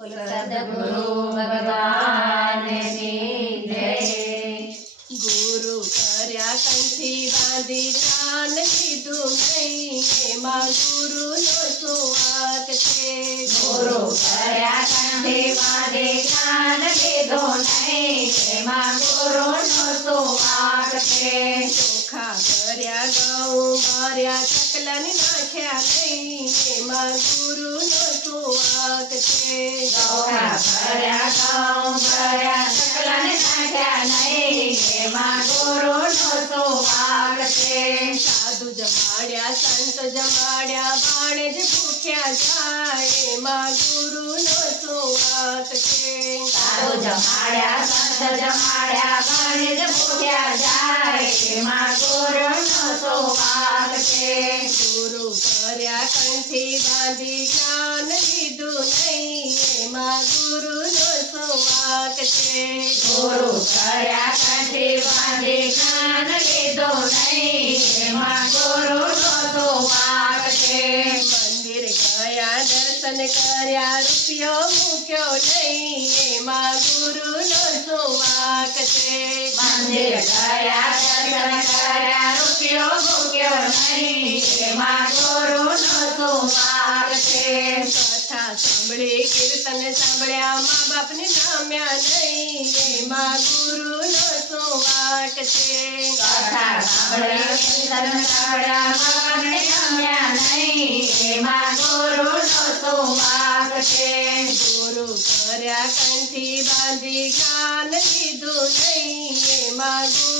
સદગુરુ ભગવાનની જય ગુરુ કર્યા કંઠી બાંધી જ્ઞાન લીધું નહીં એમાં ગુરુનો સુવાક છે ગુરુ કર્યા કંઠી બાંધી જ્ઞાન લીધો નહીં એમાં ચોખા કર્યા ચકલન નાખ્યા નહીં એમાં ગુરુનો સુવાક છે ચોખા ગૌ ભર્યા સકલને નાખ્યા નહીં એમાં ગુરુનો આગ છે. સાધુ જમાડ્યા સંત જમાડ્યા બાણે જ ભૂખ્યા જાણે માં ગુરુ નો સુવાક છે. સાધુ જમાડ્યા સંત જમાડ્યા બાણે જ ભૂખ્યા જાય ગુરુ નો સુવાક છે. ગુરુ કર્યા કંઠી બાંધી જ્ઞાન લીધું છે ગુરુ કર્યા કંઠે બાંધી જ્ઞાન લીધો નહીં એમાં ગુરુનો સુવાક છે મંદિર ગયા દર્શન કર્યા રૂપિયો મૂક્યો નહીં એમાં ગુરુનો સુવાક છે મંદિર ગયા દર્શન કર્યા રૂપિયો ભૂક્યો નહીં એમાં ગુરુનો સુવાક છે કથા સાંભળે કીર્તન સાંભળ્યા મા બાપને નામ્યા નહીં એમાં ગુરુનો વાટ છે. કથા સાંભળે કીર્તન સાંભળ્યા મગનને નામ્યા નહીં એમાં ગુરુનો વાટ છે. ગુરુ કર્યા કંઠી બાંધી ગાન લીધું નહીં એમાં ગુરુનો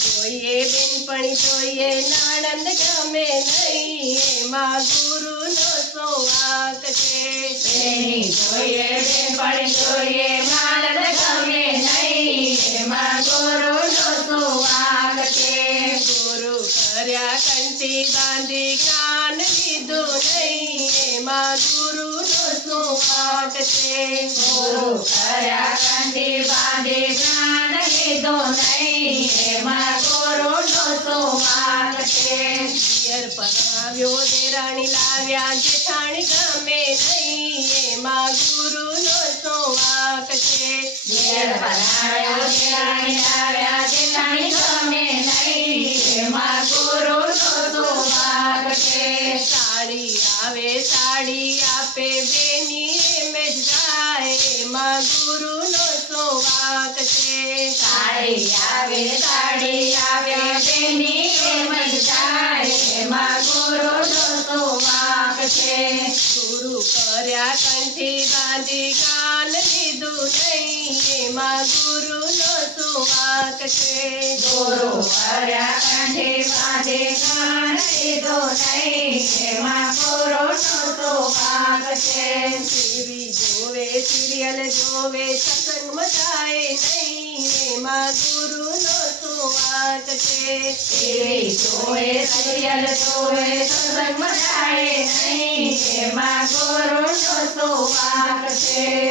જોઈએ, બેનપણી જોઈએ, નાણંદ ગમે નહીં, એમાં ગુરુનો સોવાક છે. જોઈએ, બેનપણી જોઈએ, નાણંદ ગમે નહીં, એમાં ગુરુનો સોવાક છે. ગુરુ કર્યા કંઠી બાંધી કાન લીધું નહીં, એમાં ગુરુનો સોવાક છે. ગુરુ કર્યા કંઠી બાંધી કાન લીધો નહીં પિયર પરાવ્યો દેરાણી લાવ્યા જેઠાણી ગમે નહીં એમાં ગુરુનો સુવાક છે. ઘેર બનાવ્યો દેરાણી લાવ્યા જેઠાણી ગમે નહીં એમાં ગુરુનો સુવાક છે. સાડી આવે સાડી આપે બેની એમ જ જાય એમાં ગુરુનો સુવાક છે સાડી આવે સાડી આવે બેની એમ જ એમાં ગુરુનો છે ગુરુ કર્યા કંઠી બાંધી ગાન લીધું નહીં. એમાં ગુરુનો સુવાક છે ગુરુ કર્યા કંઠી બાંધી ગાન લીધું નહીં. એમાં ગુરુનો સુવાક છે ટીવી જોવે, સિરિયલ જોવે, સત્સંગ મચાય નહીં. એમાં ગુરુનો સુવાક છે. ટીવી જોવે, સિરિયલ જોવે, સત્સંગ મચાય નહીં. એમાં ગુરુનો સુવાક છે.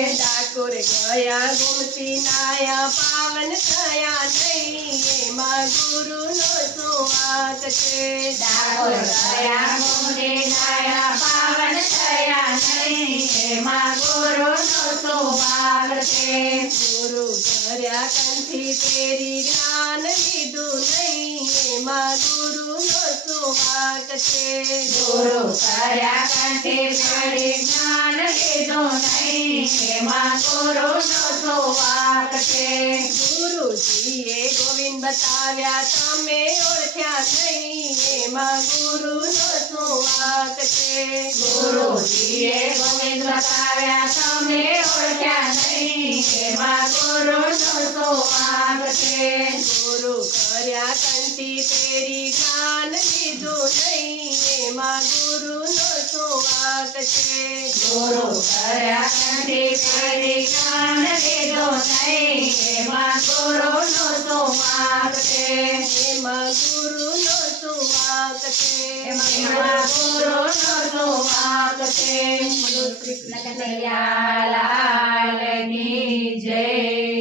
ડાકોર ગયા ગુમતી નાયા, પાવન થયા નહીં. એમાં ગુરુનો સુવાક છે. ડાકોર ગયા મુંડે નાયા, પાવન થયા નહીં. એમાં ગુરુનો સુવાક છે. ગુરુ કર્યા કંઠી તેરી જ્ઞાન લીધું નહીં. એમાં ગુરુનો સુવાક છે. ગુરુ કર્યા કંઠે પેઢી જ્ઞાન લીધું નહીં. એમાં ગુરુનો સુવાક છે. ગુરુજીએ ગોવિંદ બતાવ્યા તમે ઓળખ્યા નહીં એમાં ગુરુનો સુવાક છે. ગુરુજીએ ગોવિંદ બતાવ્યા તમે ઓળખ્યા નહીં એમાં ગુરુનો સુવાક છે. ગુરુ કર્યા કંટી તેરી જ્ઞાન લીધું નહીં એમાં ગુરુનો સુવાક છે ગુરુ કંઠે પેઢી જ્ઞાન લીધું નહીં એમાં ગુરુનો વાંક છે એમાં ગુરુનો વાંક છે એમાં ગુરુનો વાંક છે બોલો કૃષ્ણ કનૈયા લાલ કી જય